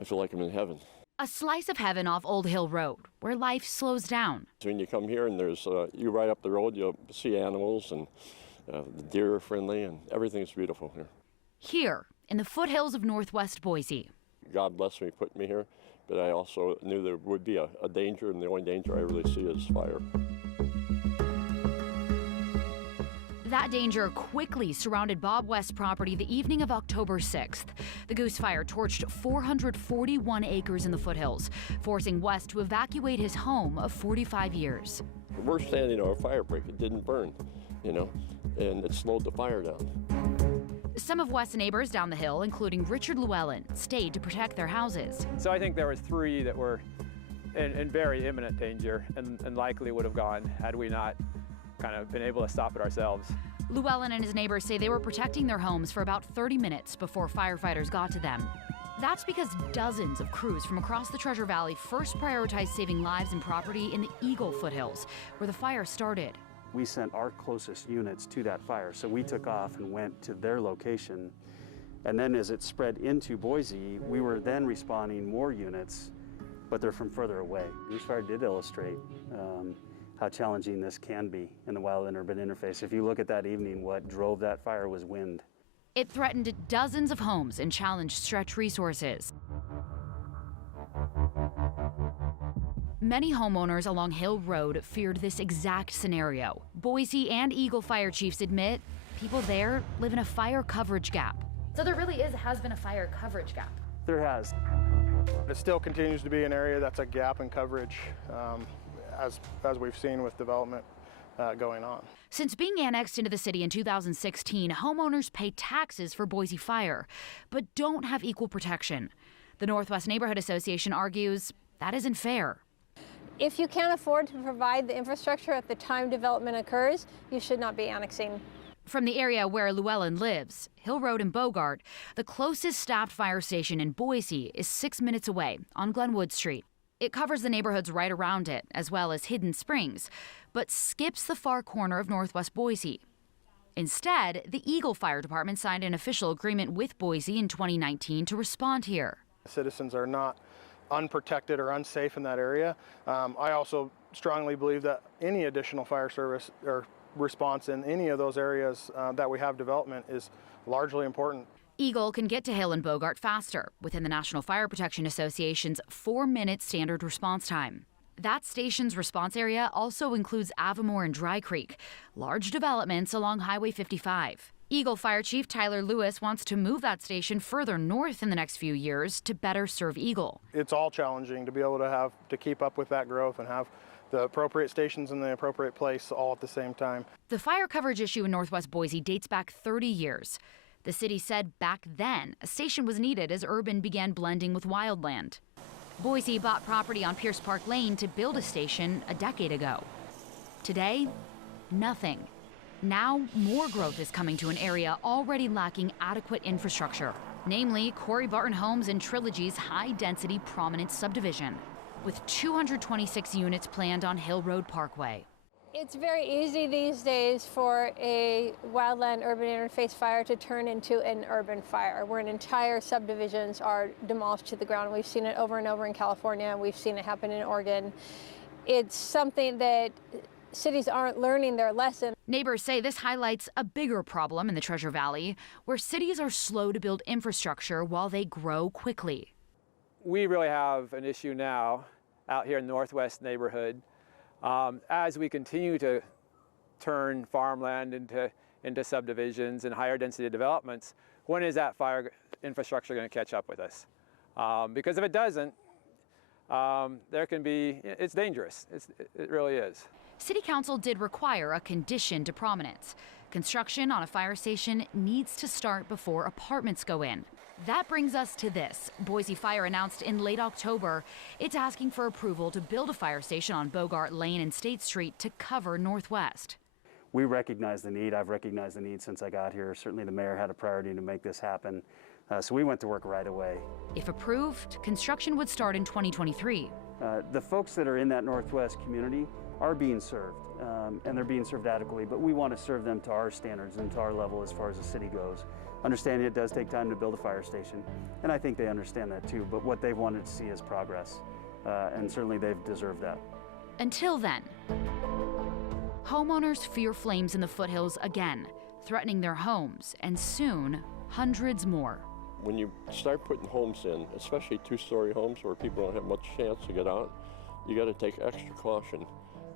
I feel like I'm in heaven. A slice of heaven off Old Hill Road, where life slows down. So when you come here and there's, you ride up the road, you'll see animals, and the deer are friendly, and everything's beautiful here. Here, in the foothills of northwest Boise. God blessed me putting me here, but I also knew there would be a danger, and the only danger I really see is fire. That danger quickly surrounded Bob West's property the evening of October 6th. The Goose Fire torched 441 acres in the foothills, forcing West to evacuate his home of 45 years. We're standing on a fire break. It didn't burn, and it slowed the fire down. Some of West's neighbors down the hill, including Richard Llewellyn, stayed to protect their houses. So I think there were 3 that were in very imminent danger and likely would have gone had we not kind of been able to stop it ourselves. Llewellyn and his neighbors say they were protecting their homes for about 30 minutes before firefighters got to them. That's because dozens of crews from across the Treasure Valley first prioritized saving lives and property in the Eagle foothills, where the fire started. We sent our closest units to that fire, so we took off and went to their location. And then as it spread into Boise, we were then responding more units, but they're from further away. Goose Fire did illustrate how challenging this can be in the wild and urban interface. If you look at that evening, what drove that fire was wind. It threatened dozens of homes and challenged stretch resources. Many homeowners along Hill Road feared this exact scenario. Boise and Eagle fire chiefs admit people there live in a fire coverage gap. So there really has been a fire coverage gap. There has. It still continues to be an area that's a gap in coverage, as we've seen with development going on. Since being annexed into the city in 2016, homeowners pay taxes for Boise Fire, but don't have equal protection. The Northwest Neighborhood Association argues that isn't fair. If you can't afford to provide the infrastructure at the time development occurs, you should not be annexing. From the area where Llewellyn lives, Hill Road and Bogart, the closest staffed fire station in Boise is 6 minutes away on Glenwood Street. It covers the neighborhoods right around it, as well as Hidden Springs, but skips the far corner of northwest Boise. Instead, the Eagle Fire Department signed an official agreement with Boise in 2019 to respond here. Citizens are not unprotected or unsafe in that area. I also strongly believe that any additional fire service or response in any of those areas that we have development is largely important. Eagle can get to Hill and Bogart faster within the National Fire Protection Association's 4-minute standard response time. That station's response area also includes Avamore and Dry Creek, large developments along Highway 55. Eagle Fire Chief Tyler Lewis wants to move that station further north in the next few years to better serve Eagle. It's all challenging to be able to keep up with that growth and have the appropriate stations in the appropriate place all at the same time. The fire coverage issue in northwest Boise dates back 30 years. The city said back then a station was needed as urban began blending with wildland. Boise bought property on Pierce Park Lane to build a station a decade ago. Today, nothing. Now, more growth is coming to an area already lacking adequate infrastructure, namely Corey Barton Homes and Trilogy's high-density prominent subdivision, with 226 units planned on Hill Road Parkway. It's very easy these days for a wildland-urban interface fire to turn into an urban fire, where entire subdivisions are demolished to the ground. We've seen it over and over in California, and we've seen it happen in Oregon. It's something that cities aren't learning their lesson. Neighbors say this highlights a bigger problem in the Treasure Valley, where cities are slow to build infrastructure while they grow quickly. We really have an issue now out here in the northwest neighborhood. As we continue to turn farmland into subdivisions and higher density developments, when is that fire infrastructure going to catch up with us? Because if it doesn't, it's dangerous. It really is. City Council did require a condition to prominence. Construction on a fire station needs to start before apartments go in. That brings us to this. Boise Fire announced in late October it's asking for approval to build a fire station on Bogart Lane and State Street to cover Northwest. We recognize the need. I've recognized the need since I got here. Certainly the mayor had a priority to make this happen. So we went to work right away. If approved, construction would start in 2023. The folks that are in that Northwest community are being served, and they're being served adequately, but we want to serve them to our standards and to our level as far as the city goes. understanding it does take time to build a fire station, and I think they understand that too, but what they've wanted to see is progress, and certainly they've deserved that. Until then, homeowners fear flames in the foothills again, threatening their homes, and soon, hundreds more. When you start putting homes in, especially two-story homes where people don't have much chance to get out, you got to take extra caution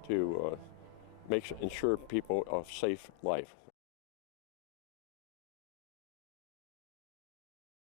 to ensure people a safe life.